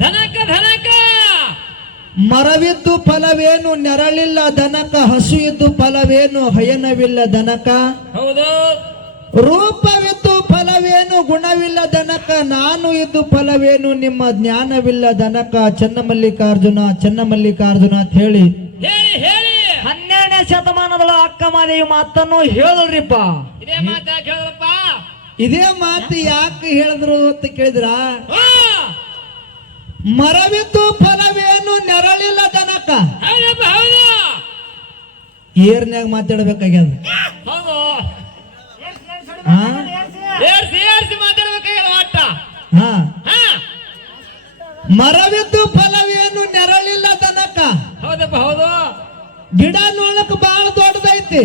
ಧನಕ ಧನಕ! ಮರವಿದ್ದು ಫಲವೇನು ನೆರಳಿಲ್ಲ ದನಕ ಹಸು ಇದ್ದು ಫಲವೇನು ಹಯನವಿಲ್ಲ ದನಕ ಹೌದು. ರೂಪವಿದ್ದು ಫಲವೇನು ಗುಣವಿಲ್ಲ ದನಕ ನಾನು ಇದ್ದು ಫಲವೇನು ನಿಮ್ಮ ಜ್ಞಾನವಿಲ್ಲ ದನಕ ಚನ್ನಮಲ್ಲಿಕಾರ್ಜುನ ಚನ್ನಮಲ್ಲಿಕಾರ್ಜುನ ಅಂತ ಹೇಳಿ. ಹೇಳಿ ಹೇಳಿ! ಹನ್ನೆರಡನೇ ಶತಮಾನದಲ್ಲ ಅಕ್ಕ ಮಾದೇವಿ ಮಾತನ್ನು ಹೇಳಿದ್ರಿಪ್ಪ. ಇದೇ ಮಾತು ಯಾಕೆ ಹೇಳಿದ್ರಪ್ಪ ಇದೇ ಮಾತು ಯಾಕೆ ಹೇಳಿದ್ರು ಅಂತ ಕೇಳಿದ್ರ? ಮರವಿದ್ದು ಫಲವೇನು ನೆರಳಿಲ್ಲ ಜನಕ. ಏರ್ನ್ಯಾಗ ಮಾತಾಡ್ಬೇಕಾಗ್ಯದ? ಮರವಿದ್ದು ಫಲವೇನು ನೆರಳಿಲ್ಲ ತನಕ ಹೌದಪ್ಪ ಹೌದು. ಗಿಡ ನೋಡಕ್ ಬಹಳ ದೊಡ್ಡದೈತಿ.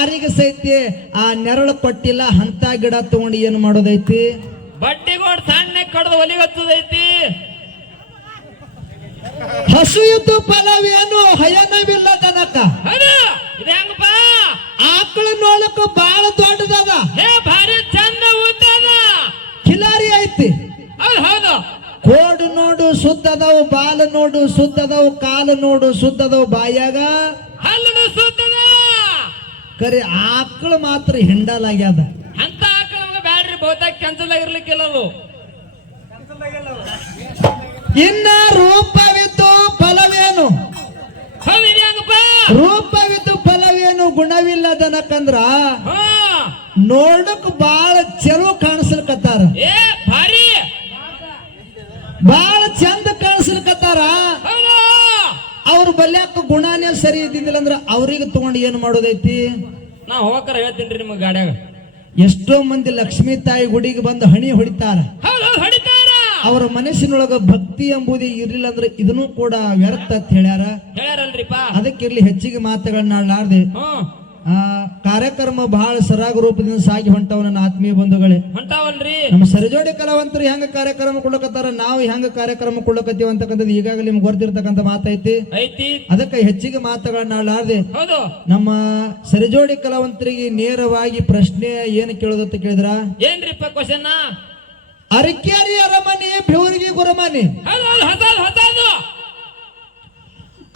ಯಾರಿಗೆ ಸೈತಿ ಆ ನೆರಳು ಕೊಟ್ಟಿಲ್ಲ ಅಂತ ಗಿಡ ತಗೊಂಡು ಏನು ಮಾಡೋದೈತಿ? ಬಡ್ಡಿಗೋಡ್ ಸಣ್ಣ ಕಡ್ದು ಒಲಿಗತ್ತದೈತಿ ಹಸುವಿದ್ದು ಇದ್ದು ಫಲವೇನು ಹಯನವಿಲ್ಲ ತನಕ ಹೆಂಗಪ್ಪ? ಆಕಳ ನೋಡಕ್ಕ ಬಹಳ ದೊಡ್ಡದದ. ಹೇ ಭಾರಿ ಚಂದ ಉದ್ದದ ಕಿಲಾರಿ ಐತಿ. ಹೌದು ಕೋಡು ನೋಡು ಸುದ್ದದವು ಬಾಲ ನೋಡು ಸುದ್ದದವು ಕಾಲು ನೋಡು ಸುದ್ದದವು ಬಾಯಾಗ. ಹಲ್ಲದ ಸುತ್ತದ ಕರೆ ಆಕಳು ಮಾತ್ರ ಹಿಂಡಲಾಗ್ಯದ. ಅಂತ ಆಕಳ ಬ್ಯಾಡ್ರಿ ಬಹುತೇಕ ಕೆಂಚಲಾಗಿರ್ಲಿಕ್ಕಿಲ್ಲ ಅದು. ಇನ್ನ ರೂಪವಿದ್ದು ಫಲವೇನು? ರೂಪವಿದ್ದು ಫಲವೇನು ಗುಣವಿಲ್ಲ ದನಕಂದ್ರ ಹಾ. ನೋಡಕ್ ಬಾಳ ಚಲೋ ಕಾಣಿಸ್ಲಿಕತ್ತಾರ. ಬಾಳ ಚಂದ ಕಾಣಿಸ್ಲಿಕತ್ತಾರ. ಅವ್ರ ಬಲ್ಯಾಕ ಗುಣನೇ ಸರಿ ಇದ್ದಿದ್ದಿಲ್ಲ ಅಂದ್ರೆ ಅವ್ರಿಗೆ ತಗೊಂಡು ಏನು ಮಾಡೋದೈತಿ? ನಾ ಹೋಗಕರ ಹೇಳ್ತೀನಿ ನಿಮಗೆ ಗಾಡ್ಯಾಗ. ಎಷ್ಟೋ ಮಂದಿ ಲಕ್ಷ್ಮೀ ತಾಯಿ ಗುಡಿಗೆ ಬಂದು ಹಣಿ ಹೊಡಿತಾರ. ಅವರ ಮನಸ್ಸಿನೊಳಗ ಭಕ್ತಿ ಎಂಬುದು ಇರ್ಲಿಲ್ಲ ಅಂದ್ರೆ ಇದನ್ನು ಕೂಡ ವ್ಯರ್ಥ ಅಂತ ಹೇಳ್ಯಾರ. ಅದಕ್ಕೆ ಅದಕ್ಕಿರ್ಲಿ ಹೆಚ್ಚಿಗೆ ಮಾತುಗಳನ್ನ ಆಡ್ಲಾರ್ದೆ. ಆ ಕಾರ್ಯಕ್ರಮ ಬಹಳ ಸರಾಗ ರೂಪದಿಂದ ಸಾಗಿ ಹೊಂಟವ ನನ್ನ ಆತ್ಮೀಯ ಬಂಧುಗಳೇ. ಹೊಂಟಾವಲ್ರಿ? ನಮ್ಮ ಸರಿಜೋಡಿ ಕಲಾವಂತರು ಹೆಂಗ ಕಾರ್ಯಕ್ರಮ ಕೊಡ್ಲಕತ್ತಾರ ನಾವು ಹೆಂಗ ಕಾರ್ಯಕ್ರಮ ಕೊಡ್ಲಕತ್ತೀವಿ ಅಂತಕ್ಕಂಥದ್ದು ಈಗಾಗಲೇ ನಿಮ್ಗೆ ಗೊತ್ತಿರ್ತಕ್ಕಂಥ ಮಾತೈತಿ. ಐತಿ? ಅದಕ್ಕೆ ಹೆಚ್ಚಿಗೆ ಮಾತುಗಳನ್ನ ಆಡಲಾರ್ದೆ. ಹೌದು. ನಮ್ಮ ಸರಿಜೋಡಿ ಕಲಾವಂತರಿಗೆ ನೇರವಾಗಿ ಪ್ರಶ್ನೆ ಏನು ಕೇಳೋದಂತ ಕೇಳಿದ್ರ? ಏನ್ರಿ ಕ್ವಶನ್ ಅರಕೇರಿ ಅರಮನೆ ಬೆವರಿಗೆ ಗುರಮನೆ.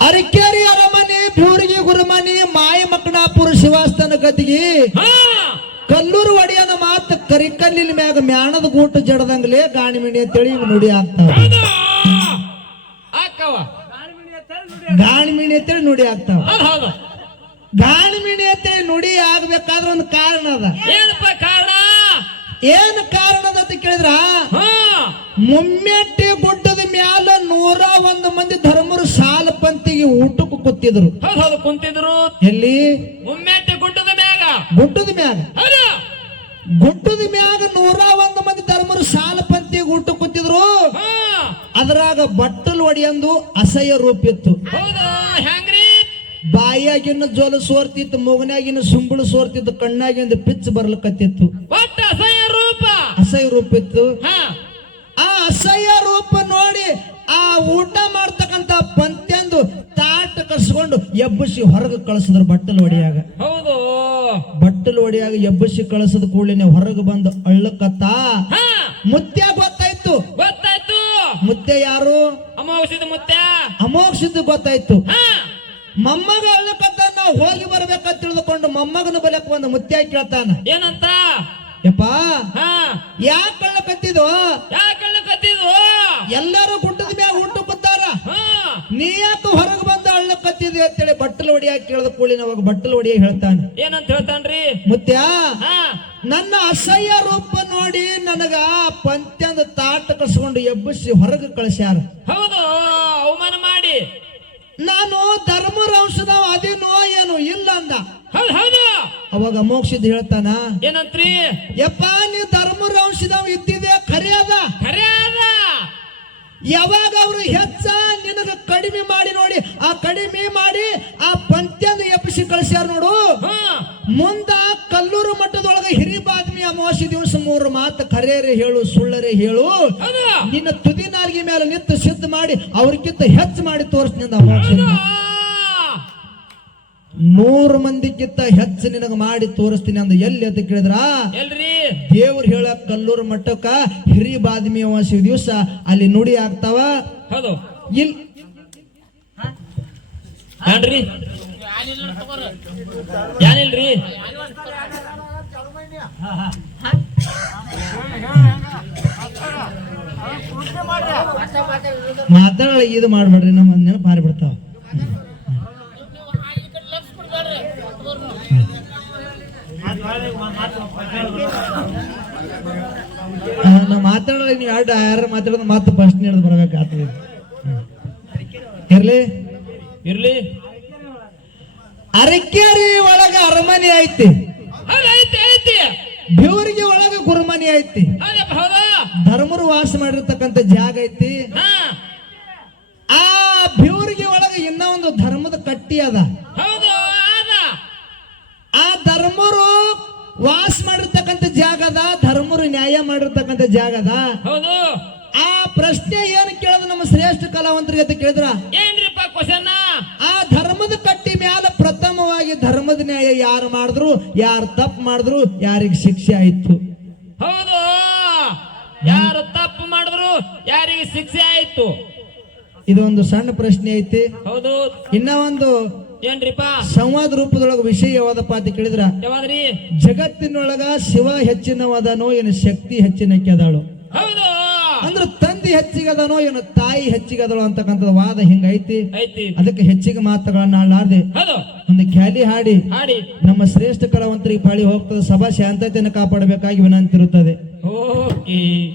ಅರಕೇರಿ ಅರಮನೆ ಬೆವರಿಗೆ ಗುರಮನೆ ಮಾಯ ಮಕ್ಕಣಾಪುರ ಶಿವಾಸ್ತನ ಗದಿಗೆ ಹಾ. ಕಲ್ಲೂರು ಒಡೆಯನ ಮಾತು ಕರಿಕಲ್ಲಿನ ಮ್ಯಾಗ ಮ್ಯಾಣದ ಗೂಟು ಜಡದಂಗ್ಲೇ ಗಾಣಿಮಿಣಿ ಅಂತೇಳಿ ನುಡಿ ಆಗ್ತಾವ ಗಾಣಿಮಿಣಿ ಅಂತೇಳಿ ನುಡಿ ಆಗ್ತಾವ ಗಾಣಿಮಿಣಿ ಅಂತೇಳಿ ನುಡಿ ಆಗ್ಬೇಕಾದ್ರ ಒಂದು ಕಾರಣ ಅದ. ಏನಪ್ಪ ಕಾರಣ? ಏನ್ ಕಾರಣ ಅದ ಅಂತ ಕೇಳಿದ್ರ? ಮುಮ್ಮೆಟ್ಟಿ ಗುಡ್ಡದ ಮ್ಯಾಲ ನೂರ ಒಂದು ಮಂದಿ ಧರ್ಮರು ಸಾಲ ಪಂತಿಗೆ ಊಟಕ್ಕೆ ಕೂತಿದ್ರು. ಕುಂತಿದ್ರು. ಎಲ್ಲಿ? ಗುಡ್ಡದ ಮ್ಯಾಗ. ಗುಡ್ಡದ ಮ್ಯಾಗ ನೂರ ಒಂದು ಮಂದಿ ಧರ್ಮರು ಸಾಲ ಪಂತಿಗೆ ಊಟ ಕೂತಿದ್ರು ಅದರಾಗ ಬಟ್ಟಲು ಒಡೆಯಂದು ಅಸಹ್ಯ ರೂಪಿತ್ತು ಇತ್ತು. ಬಾಯಾಗಿನ ಜೋಲ ಸೋರ್ತಿತ್ತು ಮಗನಾಗಿನ ಸುಂಬಳು ಸೋರ್ತಿತ್ತು ಕಣ್ಣಾಗಿಂದ ಪಿಚ್ ಬರ್ಲಿಕತ್ತಿತ್ತು ಅಸಹ್ಯ ರೂಪ. ಅಸಹ್ಯ ರೂಪಿತ್ತು ಹಾ. ಆ ಅಸಹ್ಯ ರೂಪ ನೋಡಿ ಆ ಊಟ ಮಾಡ್ತಕ್ಕಂತ ಪಂತ್ಯಂದು ತಾಟ ಕಸ್ಕೊಂಡು ಎಬ್ಬಿಸಿ ಹೊರಗೆ ಕಳಿಸಿದ್ರು ಬಟ್ಟಲು ಒಡಿಯಾಗ. ಒಡಿಯಾಗ ಎಬ್ಬಸಿ ಕಳಿಸದ ಕೂಡಲೇ ಹೊರಗೆ ಬಂದು ಅಳ್ಳಕತ್ತ? ಮುತ್ಯ ಗೊತ್ತಾಯ್ತು. ಗೊತ್ತಾಯ್ತು. ಮುತ್ಯ ಯಾರು? ಅಮೋಕ್ಷದ ಮುತ್ಯ ಗೊತ್ತಾಯ್ತು. ಮೊಮ್ಮಗ ಅಳ್ಳಕತ್ತ ನಾವು ಹೋಗಿ ಬರ್ಬೇಕಂತ ತಿಳಿದುಕೊಂಡು ಮೊಮ್ಮಗನ ಬಲಕ್ ಒಂದು ಮುತ್ಯ ಕೇಳ್ತಾನ. ಏನಂತ? ಯಪ್ಪ ಯಾಕೆ ಕಳ್ಳಕತ್ತಿದ್ವು ಯಾಕೆ ಕತ್ತಿದು ಎಲ್ಲರೂ ಗುಡ್ಡದ ಮ್ಯಾಗ ಊಟ ಕೂತಾರ ಹಾ ನೀ ಯಾಕೆ ಹೊರಗೆ ಬಂದ ಅಳ್ಳಕತ್ತಿದ್ವಿ ಅಂತೇಳಿ ಬಟ್ಟಲು ಒಡಿಯಾಗ ಕೇಳಿದ ಕೂಳಿ ಅವಾಗ ಬಟ್ಟಲು ಒಡಿಯಾಗ ಹೇಳ್ತಾನೆ. ಏನಂತ ಹೇಳ್ತಾನ್ರಿ? ಮುತ್ಯ ನನ್ನ ಅಸಹ್ಯ ರೂಪ ನೋಡಿ ನನಗ ಪಂತ್ಯಂದ ತಾಟ ಕಸ್ಕೊಂಡು ಎಬ್ಬಿಸಿ ಹೊರಗೆ ಕಳಿಸ್ಯಾರ. ಹೌದು ಅವಮಾನ ಮಾಡಿ. ನಾನು ಧರ್ಮರಂಶದವ ಅದೇನೋ ಏನು ಇಲ್ಲ ಅಂದ. ಹೌದು ಹೌದು. ಅವಾಗ ಮೋಕ್ಷಿದ್ ಹೇಳ್ತಾನ ಏನಂತ್ರಿ? ಯಪ್ಪ ನೀ ಧರ್ಮರಂಶದ ಇದ್ದಿದೆ ಖರೆ ಅದ. ಖರೆ ಅದ. ಯಾವಾಗ ಅವರು ಹೆಚ್ಚ ನಿನಗ ಕಡಿಮೆ ಮಾಡಿ ನೋಡಿ ಆ ಕಡಿಮೆ ಮಾಡಿ ಆ ಪಂತ್ಯದ ಎಬ್ಬಿಸಿ ಕಳಿಸ್ಯಾರ ನೋಡು. ಮುಂದ ಕಲ್ಲೂರು ಮಠದೊಳಗ ಹಿರಿಬಾದ್ಮಿ ಅಮಾವಾಸ್ಯ ದಿವಸ ಮೂರು ಮಾತು ಕರೆಯರೆ ಹೇಳು ಸುಳ್ಳರೆ ಹೇಳು. ನಿನ್ನ ತುದಿ ನಾಲ್ಗೆ ಮೇಲೆ ನಿಂತು ಸಿದ್ಧ ಮಾಡಿ ಅವ್ರಿಗಿಂತ ಹೆಚ್ಚು ಮಾಡಿ ತೋರಿಸ್ನಿಂದ ಅಮಾವಾಸ್ಯ ನೂರು ಮಂದಿಗಿಂತ ಹೆಚ್ಚು ನಿನಗೆ ಮಾಡಿ ತೋರಿಸ್ತೀನಿ ಅಂದ ಎಲ್ಲಿ ಅಂತ ಕೇಳಿದ್ರ? ಎಲ್ರಿ? ದೇವ್ರು ಹೇಳ ಕಲ್ಲೂರು ಮಟ್ಟಕ್ಕ ಹಿರಿ ಬಾದ್ಮಿ ವಾಸಿ ದಿವಸ ಅಲ್ಲಿ ನುಡಿ ಆಗ್ತಾವ? ಏನ್ರಿ ಏನಿಲ್ರಿ ಮಾತಾಡ ಇದು ಮಾಡ್ಬೇಡ್ರಿ ನಮ್ಮ ನೆನಪು ಹಾರಿಬಿಡ್ತಾವ ನಾವು ಮಾತಾಡಲ್ಲ ನೀವು ಯಾರು ಯಾರು ಮಾತಾಡೋದು ಮಾತು ಫಸ್ಟ್ ಹಿಡಿದು ಬರ್ಬೇಕಾಗ್ತದೆ ಇರ್ಲಿ? ಇರ್ಲಿ. ಅರಕೇರಿ ಒಳಗ ಅರಮನೆ ಐತಿ. ಬೇವರಿಗೆ ಒಳಗ ಕುರುಮನೆ ಐತಿ. ಧರ್ಮರು ವಾಸ ಮಾಡಿರ್ತಕ್ಕಂಥ ಜಾಗ ಐತಿ. ಆ ಬೇವರಿಗೆ ಒಳಗ ಇನ್ನ ಒಂದು ಧರ್ಮದ ಕಟ್ಟಿ ಅದ. ಆ ಧರ್ಮರು ವಾಸ ಮಾಡಿರ್ತಕ್ಕಂಥ ಜಾಗದ ಧರ್ಮರು ನ್ಯಾಯ ಮಾಡಿರ್ತಕ್ಕಂಥ ಜಾಗದ ಹೌದು. ಆ ಪ್ರಶ್ನೆ ಏನು ಕೇಳೋದು ನಮ್ಮ ಶ್ರೇಷ್ಠ ಕಲಾವಂತರಿಗೆ ಅಂತ ಕೇಳಿದ್ರ? ಏನ್ರಿಪ್ಪ ಕ್ವಶನ್ ಆ ಧರ್ಮದ ಕಟ್ಟಿ ಮ್ಯಾಲ ಪ್ರಥಮವಾಗಿ ಧರ್ಮದ ನ್ಯಾಯ ಯಾರು ಮಾಡಿದ್ರು ಯಾರು ತಪ್ಪು ಮಾಡಿದ್ರು ಯಾರಿಗೆ ಶಿಕ್ಷೆ ಆಯ್ತು? ಹೌದು. ಯಾರು ತಪ್ಪು ಮಾಡಿದ್ರು ಯಾರಿಗೆ ಶಿಕ್ಷೆ ಆಯ್ತು? ಇದೊಂದು ಸಣ್ಣ ಪ್ರಶ್ನೆ ಐತಿ. ಹೌದು. ಇನ್ನ ಒಂದು ಏನ್ರಿಪ್ಪ? ಸಂವಾದ ರೂಪದೊಳಗ ವಿಷಯ ಯಾವ್ದಪ್ಪ ಅಂತ ಕೇಳಿದ್ರ? ಯಾವಾದ್ರಿ? ಜಗತ್ತಿನೊಳಗ ಶಿವ ಹೆಚ್ಚಿನವಾದನೋ ಏನು ಶಕ್ತಿ ಹೆಚ್ಚಿನಕ್ಕೆ ಅದಾಳು. ಹೌದು. ಅಂದ್ರೆ ತಂದೆ ಹೆಚ್ಚಿಗದನೋ ಏನು ತಾಯಿ ಹೆಚ್ಚಿಗದಳು ಅಂತಕ್ಕಂಥದ್ದು ವಾದ ಹಿಂಗೈತಿ ಐತಿ. ಅದಕ್ಕೆ ಹೆಚ್ಚಿಗೆ ಮಾತುಗಳನ್ನ ಆಡಲಾರ್ದೆ. ಹೌದು. ಒಂದು ಖ್ಯಾಲಿ ಹಾಡಿ. ಹಾಡಿ. ನಮ್ಮ ಶ್ರೇಷ್ಠ ಕಲಾವಂತರಿಗೆ ಪಾಳಿ ಹೋಗ್ತದೆ. ಸಭಾ ಶಾಂತತೆಯನ್ನು ಕಾಪಾಡಬೇಕಾಗಿ ವಿನಂತಿರುತ್ತದೆ. ಓಕೆ.